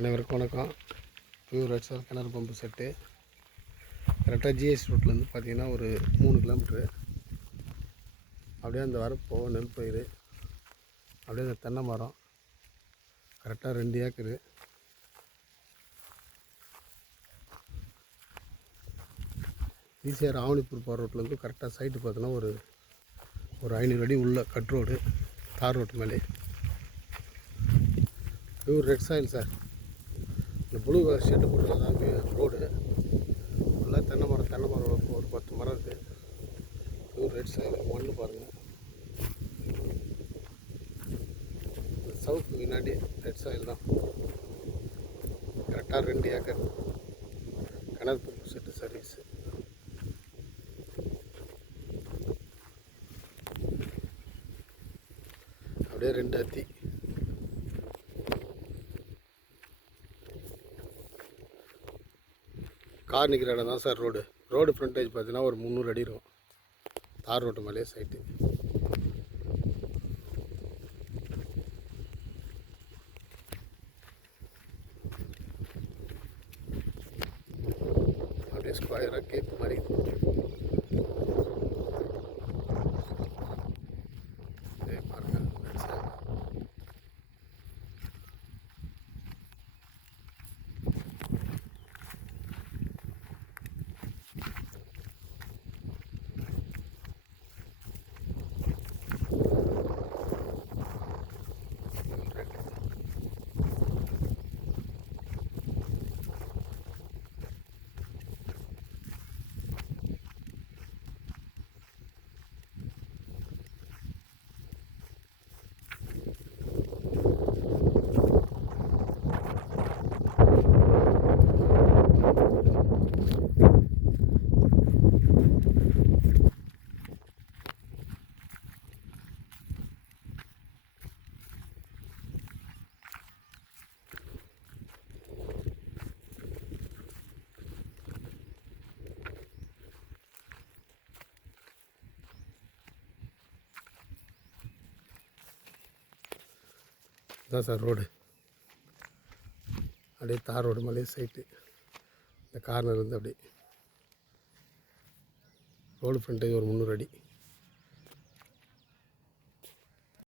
அனைவருக்கும் வணக்கம். Pure XL கிணறு பம்பு செட்டு கரெக்டாக ஜிஎஸ் ரோட்லேருந்து பார்த்தீங்கன்னா ஒரு 3 கிலோமீட்ரு. அப்படியே அந்த வரப்போ நெல் பயிர், அப்படியே அந்த தென்னை மரம் கரெக்டாக 2 ஏக்கரு. ஈசிஆர் ஆவணிப்பூர் போகிற ரோட்லேருந்து கரெக்டாக சைட்டு பார்த்தோன்னா ஒரு 500 அடி உள்ள கட் ரோடு, தார் ரோட்டு மேலே. Pure red soil sir. இந்த ப்ளூ கலர் ஷெட்டு போட்டுருக்காங்க ரோடு ஃபுல்லாக தென்னை மரம் ஒரு 10 மரம் இருக்குது. Pure red soil. மண் பாருங்கள், சவுக்கு வினாடி ரெட் சாயில் தான். கரெக்டாக 2 ஏக்கர் கிணறு பம்பு செட்டு சர்வீஸு. அப்படியே 2 அத்தி. கார் நிற்கிற இடம் தான் சார் ரோடு ஃப்ரண்டேஜ் பார்த்தீங்கன்னா ஒரு 300 அடி இருக்கும். தார் ரோட்டு மேலே சைட்டு. அப்படியே ஸ்கொயராக கேக் மாதிரி பாருங்க. இதான் சார் ரோடு. அப்படியே தார் ரோடு மேலே சைட்டு. இந்த கார்னர் வந்து அப்படியே ரோடு ஃப்ரண்டேஜ் ஒரு 300 அடி.